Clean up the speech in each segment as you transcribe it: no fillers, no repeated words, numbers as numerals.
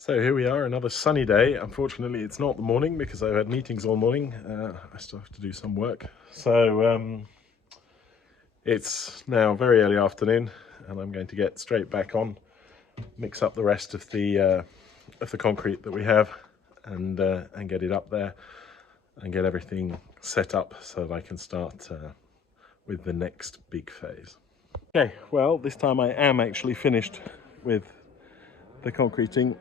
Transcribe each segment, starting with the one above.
So here we are, another sunny day. Unfortunately, it's not the morning because I've had meetings all morning. I still have to do some work. So it's now very early afternoon, and I'm going to get straight back on, mix up the rest of the concrete that we have, and get it up there, and get everything set up so that I can start with the next big phase. Okay, well, this time I am actually finished with the concreting.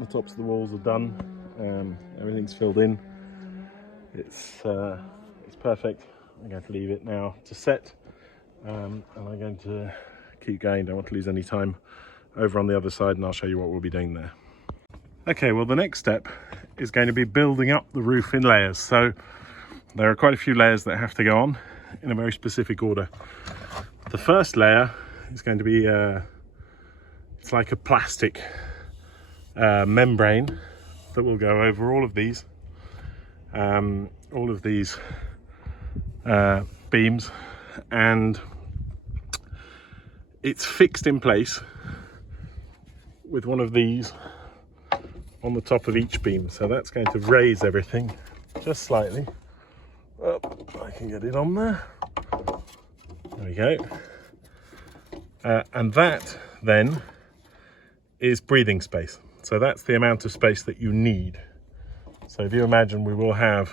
The tops of the walls are done. Everything's filled in. It's perfect. I'm going to leave it now to set, and I'm going to keep going. Don't want to lose any time over on the other side, and I'll show you what we'll be doing there. Okay, well, the next step is going to be building up the roof in layers. So there are quite a few layers that have to go on in a very specific order. The first layer is going to be it's like a plastic membrane that will go over all of these beams, and it's fixed in place with one of these on the top of each beam. So that's going to raise everything just slightly. Oh, I can get it on there. There we go. And that then is breathing space. So that's the amount of space that you need. So if you imagine, we will have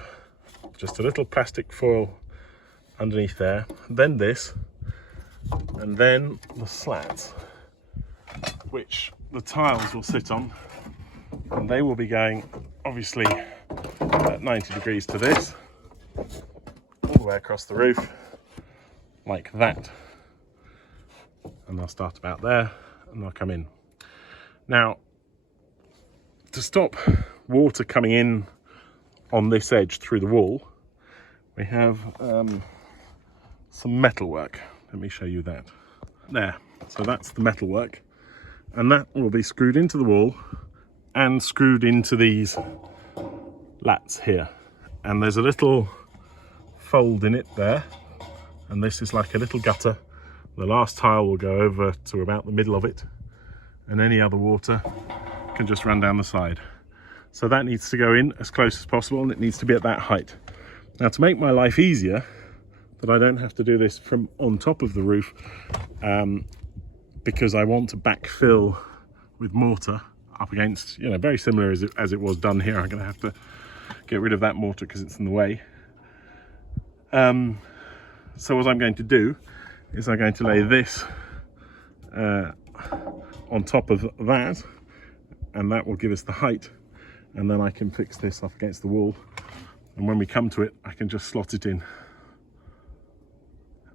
just a little plastic foil underneath there, then this, and then the slats, which the tiles will sit on, and they will be going obviously at 90 degrees to this, all the way across the roof, like that. And they'll start about there, and they'll come in. Now, to stop water coming in on this edge through the wall, we have some metal work. Let me show you that. There, so that's the metal work, and that will be screwed into the wall and screwed into these lats here. And there's a little fold in it there, and this is like a little gutter. The last tile will go over to about the middle of it, and any other water can just run down the side. So that needs to go in as close as possible, and it needs to be at that height. Now, to make my life easier, that I don't have to do this from on top of the roof, because I want to backfill with mortar up against, very similar as it was done here. I'm going to have to get rid of that mortar because it's in the way. So what I'm going to do is I'm going to lay this on top of that, and that will give us the height, and then I can fix this up against the wall, and when we come to it I can just slot it in,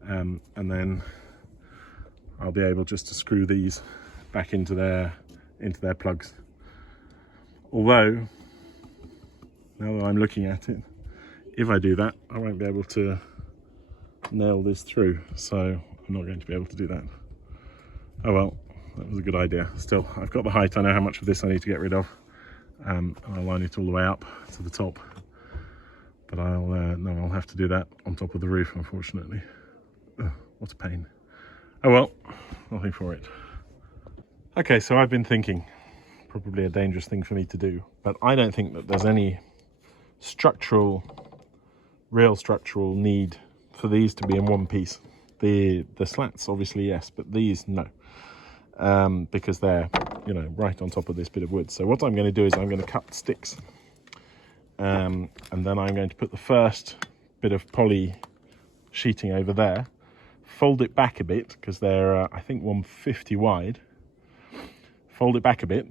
and then I'll be able just to screw these back into their plugs. Although, now that I'm looking at it, if I do that I won't be able to nail this through, so I'm not going to be able to do that. Oh well, that was a good idea. Still, I've got the height. I know how much of this I need to get rid of, and I'll line it all the way up to the top. But I'll have to do that on top of the roof, unfortunately. Ugh, what a pain. Oh well, nothing for it. Okay, so I've been thinking, probably a dangerous thing for me to do, but I don't think that there's any real structural need for these to be in one piece. The slats, obviously, yes, but these, no. Because they're, right on top of this bit of wood. So what I'm going to do is I'm going to cut sticks, and then I'm going to put the first bit of poly sheeting over there, fold it back a bit, because they're, I think, 150 wide. Fold it back a bit,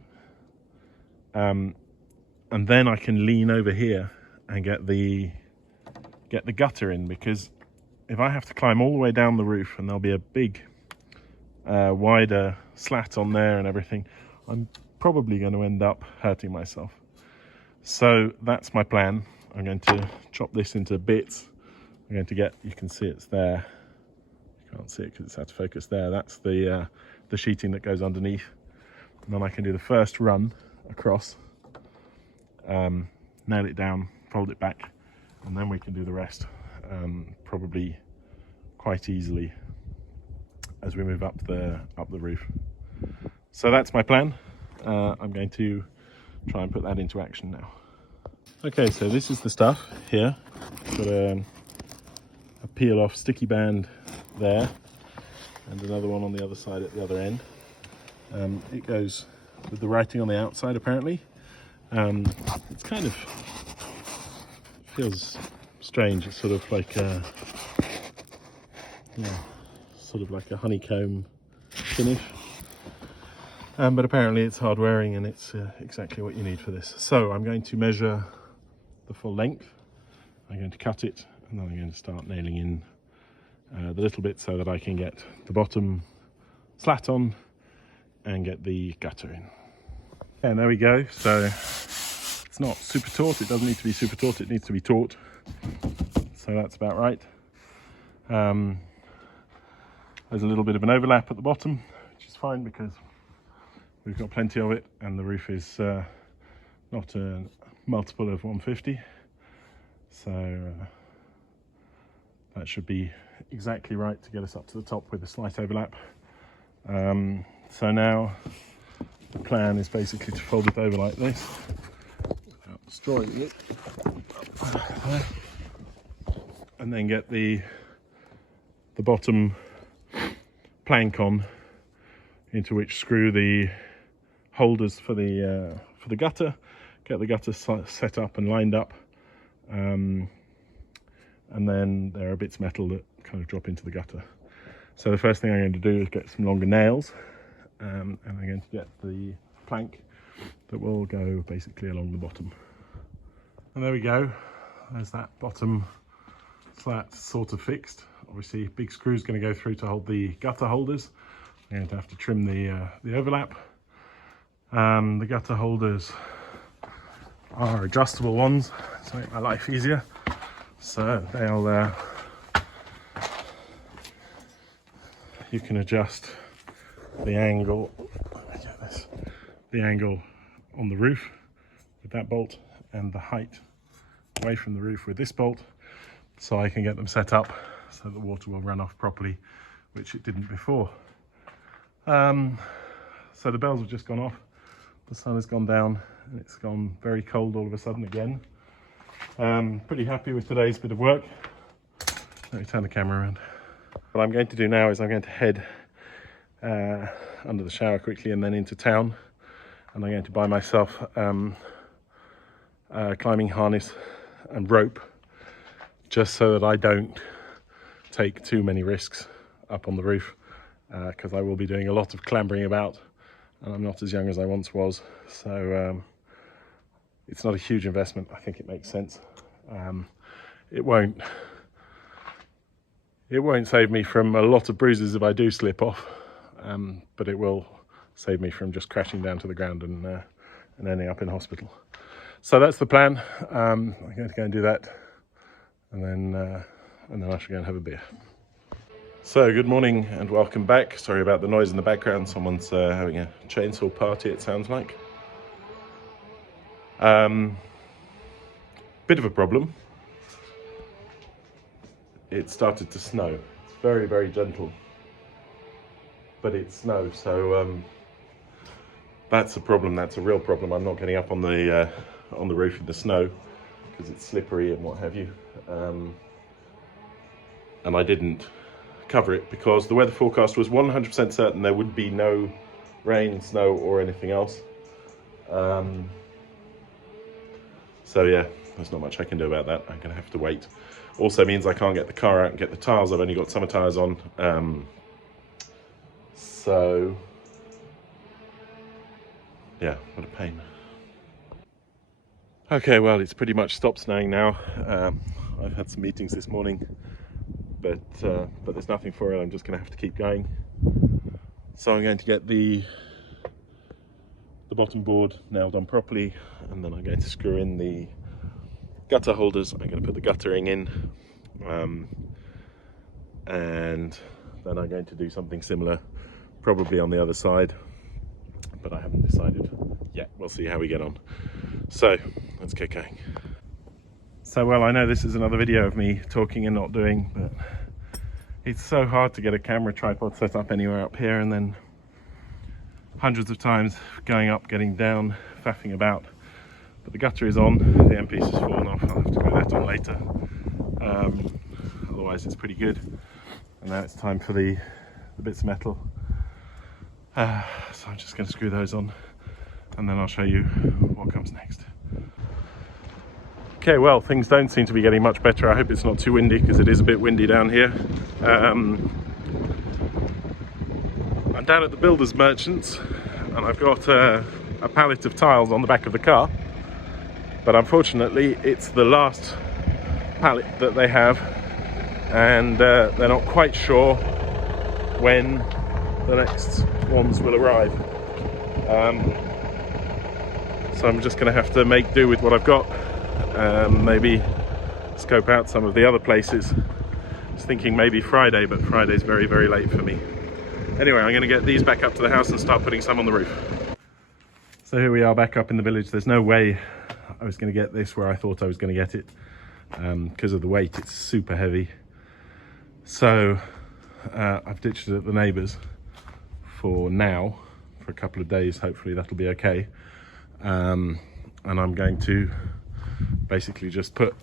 and then I can lean over here and get the gutter in, because if I have to climb all the way down the roof, and there'll be a big wider slat on there and everything, I'm probably going to end up hurting myself. So that's my plan. I'm going to chop this into bits. I'm going to get, you can see it's there. You can't see it because it's out of focus there. That's the sheeting that goes underneath. And then I can do the first run across, nail it down, fold it back, and then we can do the rest, probably quite easily as we move up the roof. So that's my plan. I'm going to try and put that into action now. Okay, so this is the stuff here. Got a peel off sticky band there and another one on the other side at the other end. It goes with the writing on the outside apparently. It's kind of feels strange. It's sort of like a honeycomb finish. But apparently it's hard wearing and it's exactly what you need for this. So I'm going to measure the full length. I'm going to cut it and then I'm going to start nailing in the little bit so that I can get the bottom slat on and get the gutter in. And there we go. So it's not super taut. It doesn't need to be super taut. It needs to be taut. So that's about right. There's a little bit of an overlap at the bottom, which is fine because we've got plenty of it and the roof is not a multiple of 150. So that should be exactly right to get us up to the top with a slight overlap. So now the plan is basically to fold it over like this without destroying it, and then get the bottom plank on, into which screw the holders for the gutter, get the gutter set up and lined up, and then there are bits of metal that kind of drop into the gutter. So the first thing I'm going to do is get some longer nails, and I'm going to get the plank that will go basically along the bottom. And there we go. There's that bottom slat sort of fixed. Obviously big screw's going to go through to hold the gutter holders. I'm going to have to trim the overlap. The gutter holders are adjustable ones to make my life easier. So they'll you can adjust the angle. The angle on the roof with that bolt and the height away from the roof with this bolt, so I can get them set up so the water will run off properly, which it didn't before. So the bells have just gone off, the sun has gone down and it's gone very cold all of a sudden again. Pretty happy with today's bit of work. Let me turn the camera around. What I'm going to do now is I'm going to head under the shower quickly and then into town, and I'm going to buy myself a climbing harness and rope, just so that I don't take too many risks up on the roof, because I will be doing a lot of clambering about and I'm not as young as I once was, so it's not a huge investment. I think it makes sense. It won't save me from a lot of bruises if I do slip off, but it will save me from just crashing down to the ground and ending up in hospital. So that's the plan. I'm going to go and do that, and then I shall go and have a beer. So good morning and welcome back. Sorry about the noise in the background. Someone's having a chainsaw party, it sounds like. Bit of a problem. It started to snow. It's very, very gentle, but it's snow, so that's a problem. That's a real problem. I'm not getting up on the roof in the snow because it's slippery and what have you. And I didn't cover it because the weather forecast was 100% certain there would be no rain, snow or anything else. So yeah, there's not much I can do about that. I'm going to have to wait. Also means I can't get the car out and get the tyres. I've only got summer tyres on. So yeah, what a pain. Okay, well, it's pretty much stopped snowing now. I've had some meetings this morning, but there's nothing for it. I'm just going to have to keep going. So I'm going to get the bottom board nailed on properly, and then I'm going to screw in the gutter holders. I'm going to put the guttering in, and then I'm going to do something similar, probably on the other side, but I haven't decided yet. We'll see how we get on. So let's get going. So, well, I know this is another video of me talking and not doing, but it's so hard to get a camera tripod set up anywhere up here, and then hundreds of times going up, getting down, faffing about. But the gutter is on, the end piece has fallen off. I'll have to glue that on later. Otherwise it's pretty good. And now it's time for the bits of metal. So I'm just going to screw those on and then I'll show you what comes next. Okay, well, things don't seem to be getting much better. I hope it's not too windy, because it is a bit windy down here. I'm down at the Builders Merchants and I've got a pallet of tiles on the back of the car, but unfortunately it's the last pallet that they have, and they're not quite sure when the next ones will arrive. So I'm just going to have to make do with what I've got. Maybe scope out some of the other places. I was thinking maybe Friday, but Friday's very, very late for me. Anyway, I'm going to get these back up to the house and start putting some on the roof. So here we are back up in the village. There's no way I was going to get this where I thought I was going to get it, because of the weight. It's super heavy. So I've ditched it at the neighbours for now, for a couple of days. Hopefully that'll be okay. And I'm going to basically just put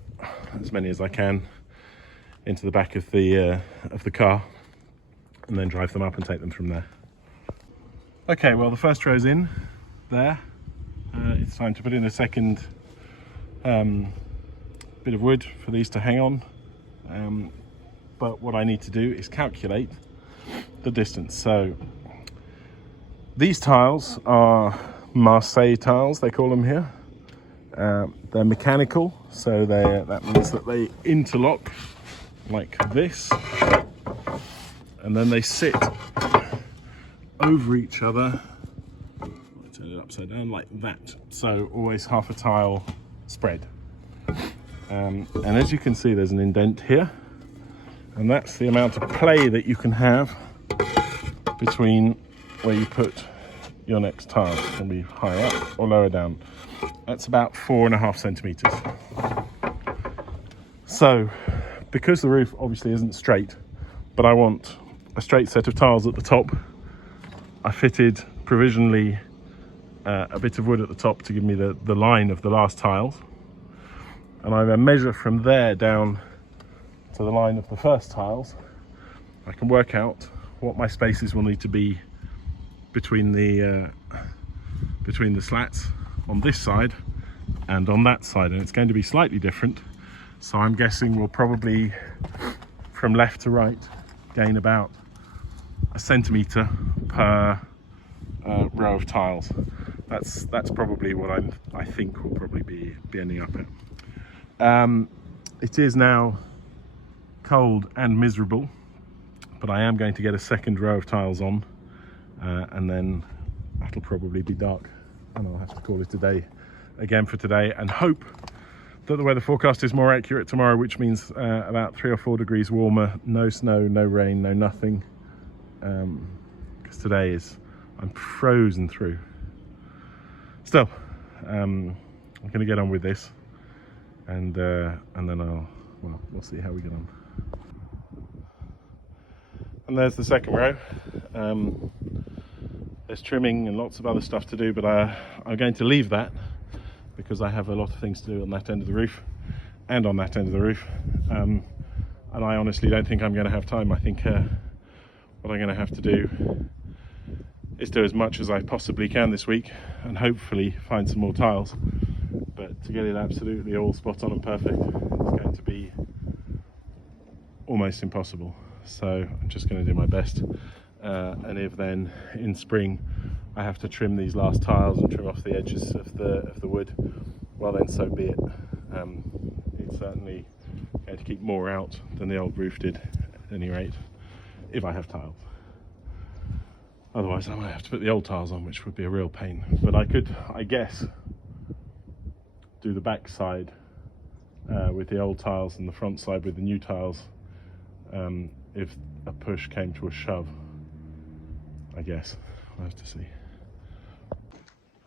as many as I can into the back of the car, and then drive them up and take them from there. Okay, well, the first row's in there. It's time to put in a second bit of wood for these to hang on. But what I need to do is calculate the distance. So these tiles are Marseille tiles, they call them here. They're mechanical, so that means that they interlock like this, and then they sit over each other. I'll turn it upside down like that, so always half a tile spread. And as you can see, there's an indent here, and that's the amount of play that you can have between where you put your next tile. It can be higher up or lower down. That's about 4.5 centimeters. So because the roof obviously isn't straight, but I want a straight set of tiles at the top, I fitted provisionally a bit of wood at the top to give me the line of the last tiles, and I then measure from there down to the line of the first tiles. I can work out what my spaces will need to be between the slats on this side and on that side, and it's going to be slightly different. So I'm guessing we'll probably, from left to right, gain about 1 centimeter per row of tiles. That's probably what I think we'll probably be ending up at. It is now cold and miserable, but I am going to get a second row of tiles on, and then that'll probably be dark, and I'll have to call it a day again for today, and hope that the weather forecast is more accurate tomorrow, which means about 3 or 4 degrees warmer, no snow, no rain, no nothing, because today I'm frozen through. Still, I'm going to get on with this, and then we'll see how we get on. And there's the second row. There's trimming and lots of other stuff to do, but I'm going to leave that because I have a lot of things to do on that end of the roof and on that end of the roof, and I honestly don't think I'm going to have time. I think what I'm going to have to do is do as much as I possibly can this week and hopefully find some more tiles, but to get it absolutely all spot on and perfect is going to be almost impossible. So I'm just going to do my best, and if then in spring I have to trim these last tiles and trim off the edges of the wood, well then so be it. It's certainly going to keep more out than the old roof did at any rate, if I have tiles. Otherwise I might have to put the old tiles on, which would be a real pain. But I could, I guess, do the back side with the old tiles and the front side with the new tiles, if a push came to a shove, I guess. I'll have to see.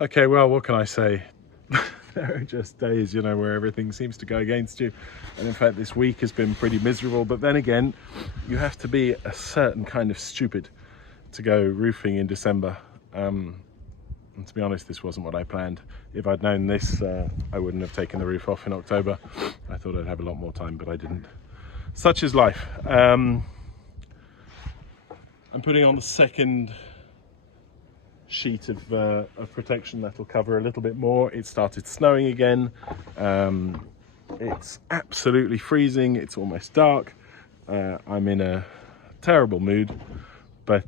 Okay, well, what can I say? There are just days, you know, where everything seems to go against you, and in fact this week has been pretty miserable. But then again, you have to be a certain kind of stupid to go roofing in December. And to be honest, this wasn't what I planned. If I'd known this, I wouldn't have taken the roof off in October. I thought I'd have a lot more time, but I didn't. Such is life. I'm putting on the second sheet of protection that'll cover a little bit more. It started snowing again. It's absolutely freezing. It's almost dark. I'm in a terrible mood, but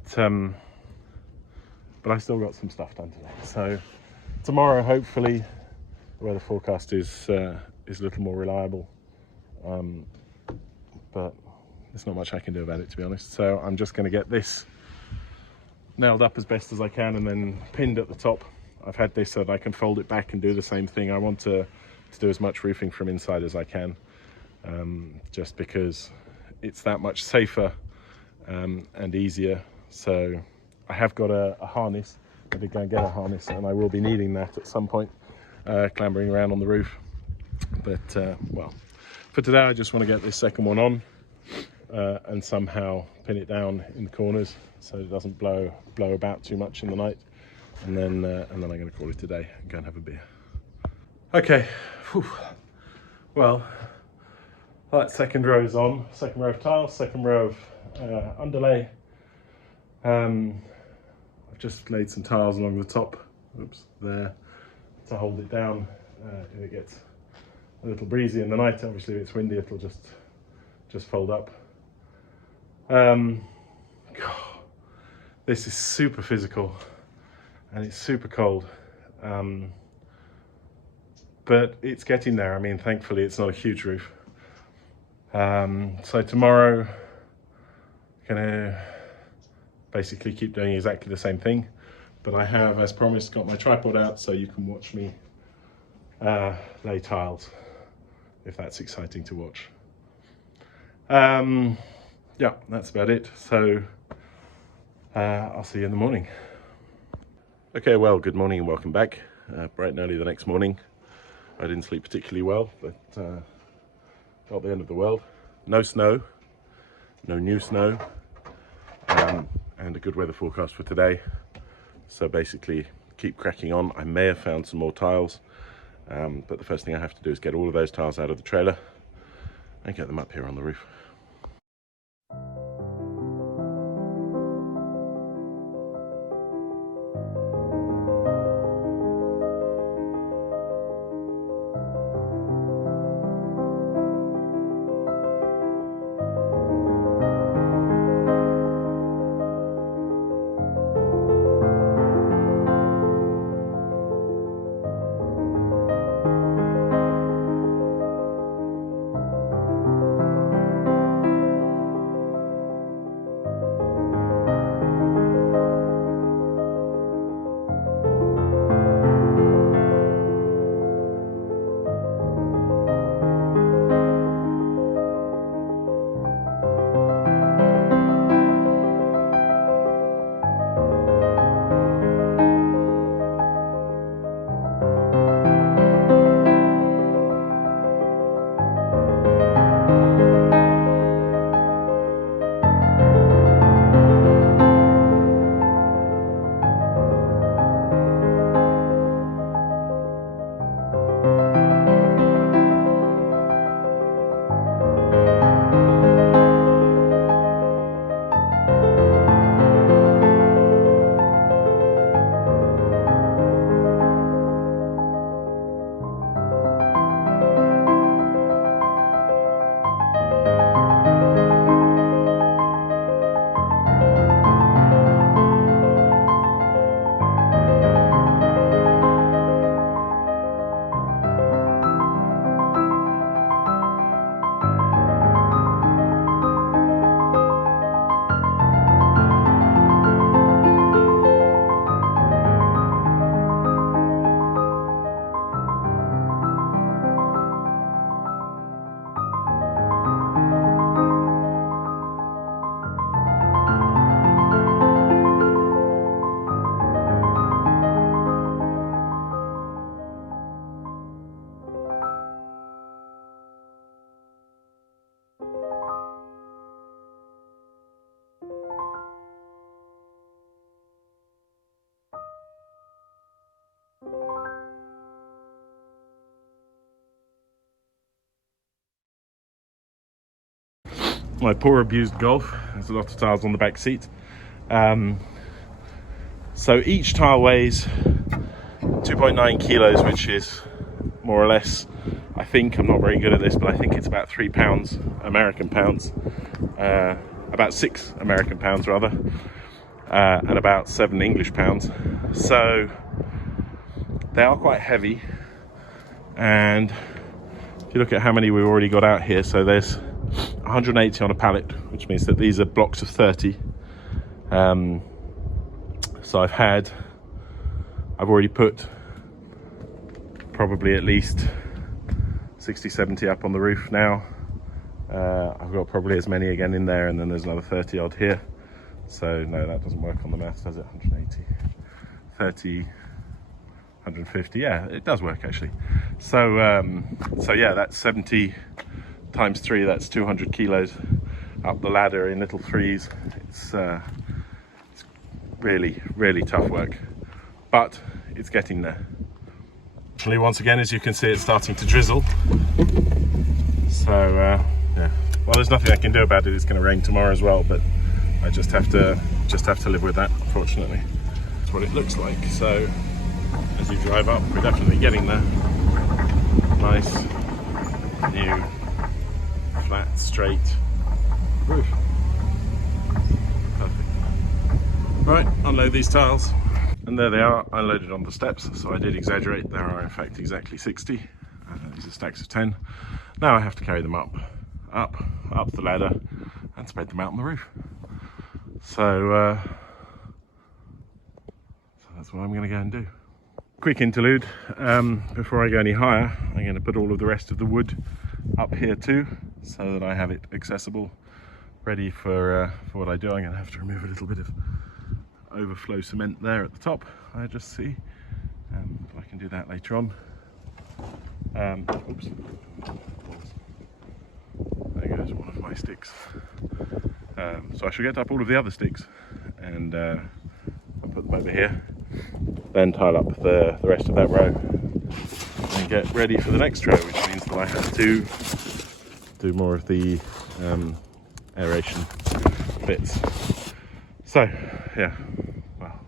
I still got some stuff done today. So tomorrow, hopefully, the weather forecast is a little more reliable. But there's not much I can do about it, to be honest. So I'm just going to get this nailed up as best as I can and then pinned at the top. I've had this so that I can fold it back and do the same thing. I want to do as much roofing from inside as I can, just because it's that much safer and easier. So I have got a harness. I did go and get a harness, and I will be needing that at some point, clambering around on the roof. But well, for today I just want to get this second one on and somehow pin it down in the corners so it doesn't blow about too much in the night, and then I'm going to call it a day and go and have a beer. Okay. Whew. Well, that second row is on. Second row of tiles, second row of underlay. I've just laid some tiles along the top, oops, there, to hold it down if it gets a little breezy in the night. Obviously if it's windy, it'll just fold up. God, this is super physical and it's super cold, but it's getting there. I mean, thankfully it's not a huge roof. So tomorrow I'm gonna basically keep doing exactly the same thing, but I have, as promised, got my tripod out so you can watch me lay tiles, if that's exciting to watch. Yeah, that's about it. So I'll see you in the morning. Okay, well, good morning and welcome back. Bright and early the next morning. I didn't sleep particularly well, but felt the end of the world. No snow, no new snow, and a good weather forecast for today. So basically keep cracking on. I may have found some more tiles, but the first thing I have to do is get all of those tiles out of the trailer and get them up here on the roof. my poor abused Golf. There's a lot of tiles on the back seat. So each tile weighs 2.9 kilos, which is more or less, I think, I'm not very good at this, but I think it's about 3 pounds, American pounds, about 6 American pounds rather, and about 7 English pounds. So they are quite heavy. And if you look at how many we've already got out here, so there's 180 on a pallet, which means that these are blocks of 30. So I've already put probably at least 60, 70 up on the roof now. I've got probably as many again in there, and then there's another 30 odd here. So no, that doesn't work on the maths, does it? 180, 30, 150, yeah, it does work actually. So yeah, that's 70 times 3, that's 200 kilos up the ladder in little threes. It's really, really tough work, but it's getting there. Actually, once again, as you can see, it's starting to drizzle. So yeah, well, there's nothing I can do about it. It's going to rain tomorrow as well, but I just have to live with that, unfortunately. That's what it looks like. So as you drive up, we're definitely getting there. Nice new flat straight roof. Perfect. Right, unload these tiles, and there they are, unloaded on the steps. So I did exaggerate, there are in fact exactly 60. These are stacks of 10. Now I have to carry them up the ladder and spread them out on the roof. So that's what I'm going to go and do. Quick interlude, before I go any higher, I'm going to put all of the rest of the wood up here too, so that I have it accessible, ready for what I do. I'm going to have to remove a little bit of overflow cement there at the top, I just see, but I can do that later on. Oops, there goes one of my sticks. So I shall get up all of the other sticks and I'll put them over here, then tile up the rest of that row and get ready for the next row, which means that I have to do more of the aeration bits. So yeah, well,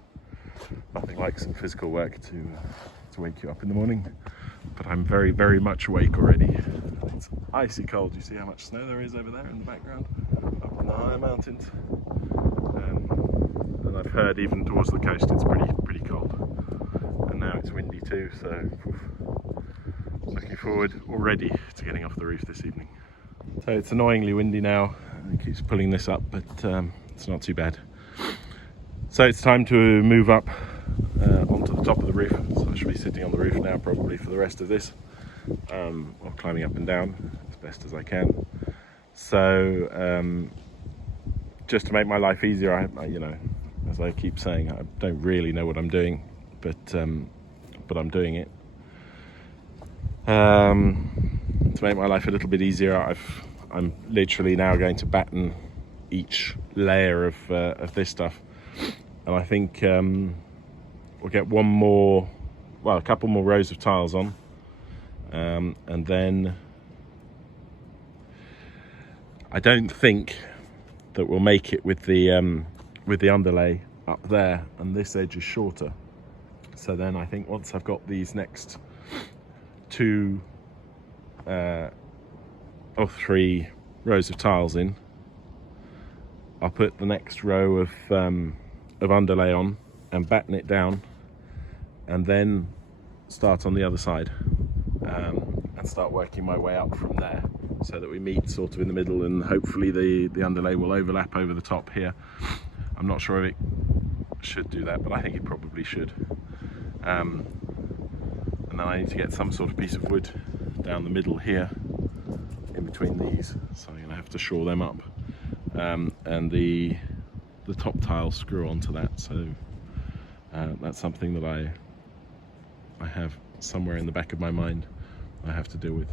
nothing like some physical work to wake you up in the morning, but I'm very, very much awake already. It's icy cold. You see how much snow there is over there in the background, up in the higher mountains, and I've heard even towards the coast it's pretty cold, and now it's windy too, so looking forward already to getting off the roof this evening. So it's annoyingly windy now, it keeps pulling this up, but it's not too bad. So it's time to move up onto the top of the roof. So I should be sitting on the roof now probably for the rest of this, or climbing up and down as best as I can. So just to make my life easier, I you know, as I keep saying, I don't really know what I'm doing, but I'm doing it. To make my life a little bit easier, I'm literally now going to batten each layer of this stuff, and I think we'll get a couple more rows of tiles on, and then I don't think that we'll make it with the underlay up there, and this edge is shorter. So then I think once I've got these next 2 or 3 rows of tiles in, I'll put the next row of underlay on and batten it down, and then start on the other side, and start working my way up from there, so that we meet sort of in the middle, and hopefully the underlay will overlap over the top here. I'm not sure if it should do that, but I think it probably should. And then I need to get some sort of piece of wood down the middle here in between these, so I'm going to have to shore them up, and the top tiles screw onto that, so that's something that I have somewhere in the back of my mind I have to deal with.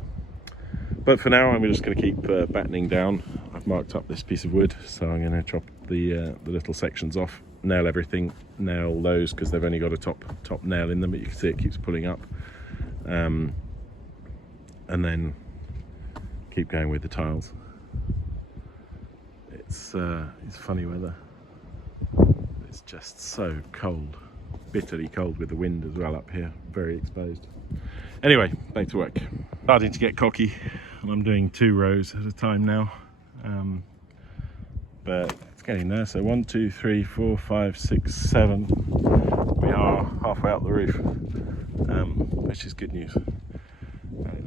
But for now I'm just going to keep battening down. I've marked up this piece of wood, so I'm going to chop the little sections off, nail everything, nail those because they've only got a top nail in them, but you can see it keeps pulling up, and then keep going with the tiles. It's funny weather. It's just so cold, bitterly cold with the wind as well up here, very exposed. Anyway, back to work. Starting to get cocky, and I'm doing 2 rows at a time now. But it's getting there. So 1, 2, 3, 4, 5, 6, 7. We are halfway up the roof, which is good news. And it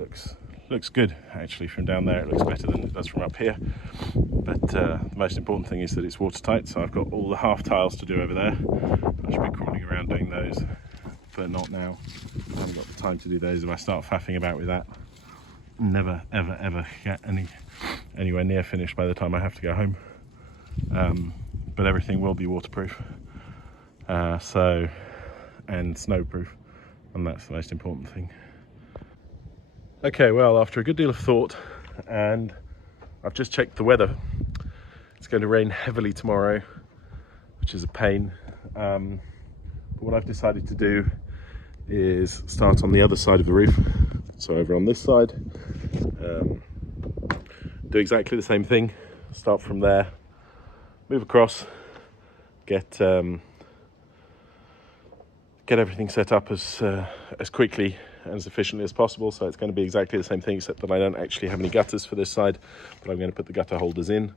looks good actually from down there. It looks better than it does from up here. But the most important thing is that it's watertight. So I've got all the half tiles to do over there. I should be crawling around doing those, but not now. I haven't got the time to do those. If I start faffing about with that, never ever get anywhere near finished by the time I have to go home. But everything will be waterproof, and snowproof, and that's the most important thing. Okay, well, after a good deal of thought, and I've just checked the weather, it's going to rain heavily tomorrow, which is a pain. But what I've decided to do is start on the other side of the roof, so over on this side, do exactly the same thing. Start from there, move across, get everything set up as quickly and as efficiently as possible. So it's going to be exactly the same thing, except that I don't actually have any gutters for this side, but I'm going to put the gutter holders in.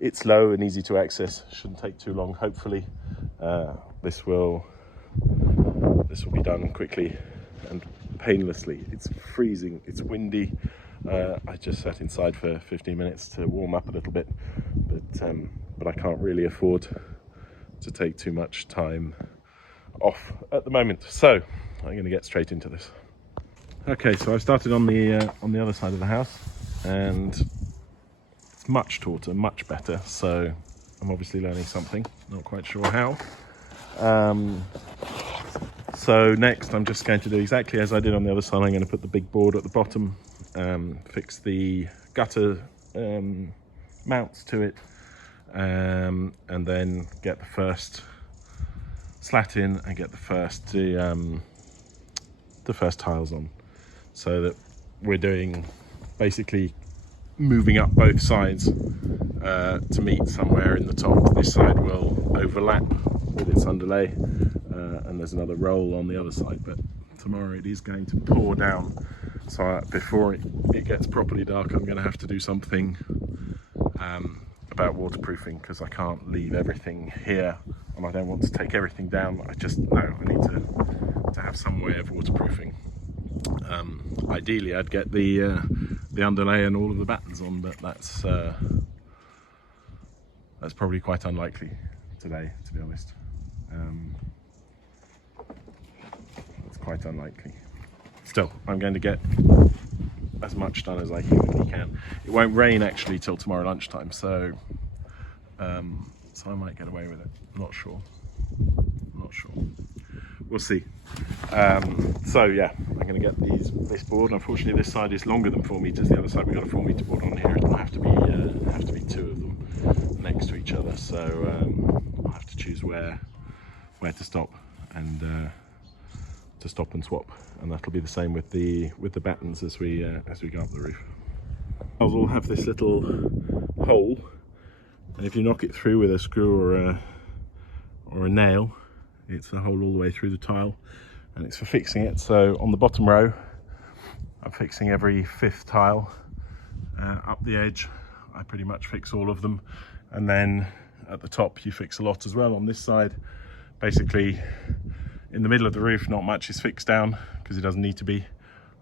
It's low and easy to access, shouldn't take too long. Hopefully this will be done quickly and painlessly. It's freezing, it's windy. I just sat inside for 15 minutes to warm up a little bit, but I can't really afford to take too much time off at the moment. So I'm going to get straight into this. Okay, so I've started on the other side of the house, and it's much tauter, much better. So I'm obviously learning something, not quite sure how. So next I'm just going to do exactly as I did on the other side. I'm going to put the big board at the bottom, fix the gutter mounts to it, and then get the first slat in and get the first tiles on, so that we're doing basically moving up both sides to meet somewhere in the top. This side will overlap with its underlay, and there's another roll on the other side, but tomorrow it is going to pour down, so before it gets properly dark I'm going to have to do something about waterproofing, because I can't leave everything here and I don't want to take everything down. I just know I need to have some way of waterproofing. Ideally I'd get the underlay and all of the battens on, but that's probably quite unlikely today, to be honest. It's quite unlikely. Still, I'm going to get as much done as I humanly can. It won't rain actually till tomorrow lunchtime, so I might get away with it. I'm not sure. We'll see. So yeah, I'm going to get this board. Unfortunately, this side is longer than 4 meters. The other side we've got a 4 meter board on here. It'll have to be 2 of them next to each other. So I'll have to choose where to stop and swap, and that'll be the same with the battens as we go up the roof. I'll all have this little hole, and if you knock it through with a screw or a nail, it's a hole all the way through the tile, and it's for fixing it. So on the bottom row I'm fixing every 5th tile up the edge. I pretty much fix all of them, and then at the top you fix a lot as well. On this side, basically in the middle of the roof not much is fixed down because it doesn't need to be.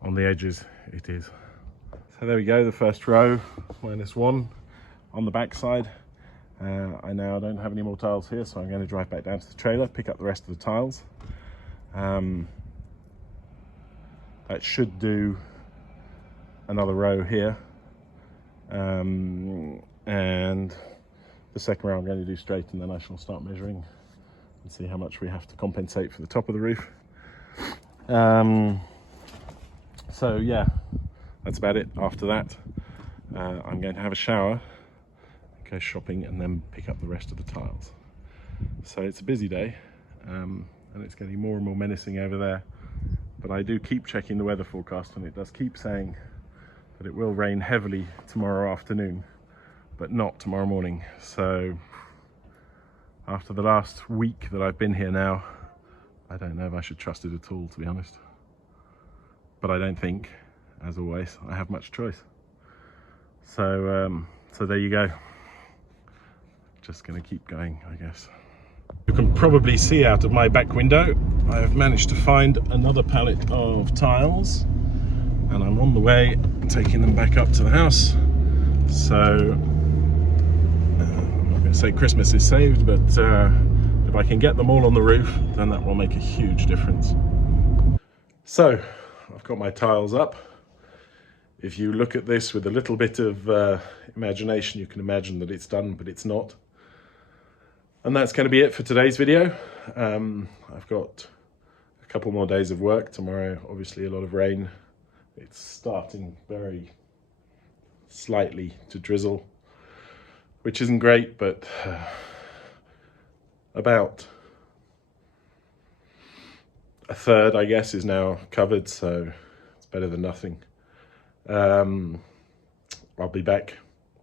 On the edges it is. So there we go, the first row -1 on the back side. I now don't have any more tiles here, so I'm going to drive back down to the trailer, pick up the rest of the tiles. That should do another row here, and the second row I'm going to do straight, and then I shall start measuring and see how much we have to compensate for the top of the roof. So yeah, that's about it. After that I'm going to have a shower, go shopping, and then pick up the rest of the tiles. So it's a busy day, and it's getting more and more menacing over there, but I do keep checking the weather forecast, and it does keep saying that it will rain heavily tomorrow afternoon. but not tomorrow morning. So after the last week that I've been here now, I don't know if I should trust it at all, to be honest. But I don't think, as always, I have much choice. So there you go. Just gonna keep going, I guess. You can probably see out of my back window, I have managed to find another pallet of tiles, and I'm on the way taking them back up to the house. So I'm not going to say Christmas is saved, but if I can get them all on the roof, then that will make a huge difference. So I've got my tiles up. If you look at this with a little bit of imagination, you can imagine that it's done, but it's not. And that's going to be it for today's video. I've got a couple more days of work. Tomorrow, obviously a lot of rain. It's starting very slightly to drizzle, which isn't great, but about a third, I guess, is now covered, so it's better than nothing. I'll be back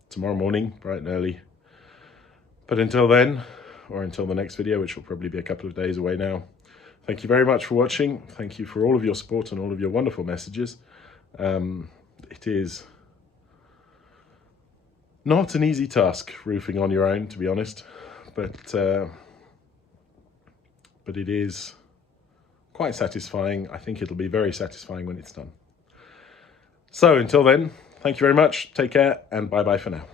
tomorrow morning, bright and early. But until then, or until the next video, which will probably be a couple of days away now, thank you very much for watching. Thank you for all of your support and all of your wonderful messages. It is not an easy task roofing on your own, to be honest, but it is quite satisfying. I think it'll be very satisfying when it's done. So until then, thank you very much, take care, and bye-bye for now.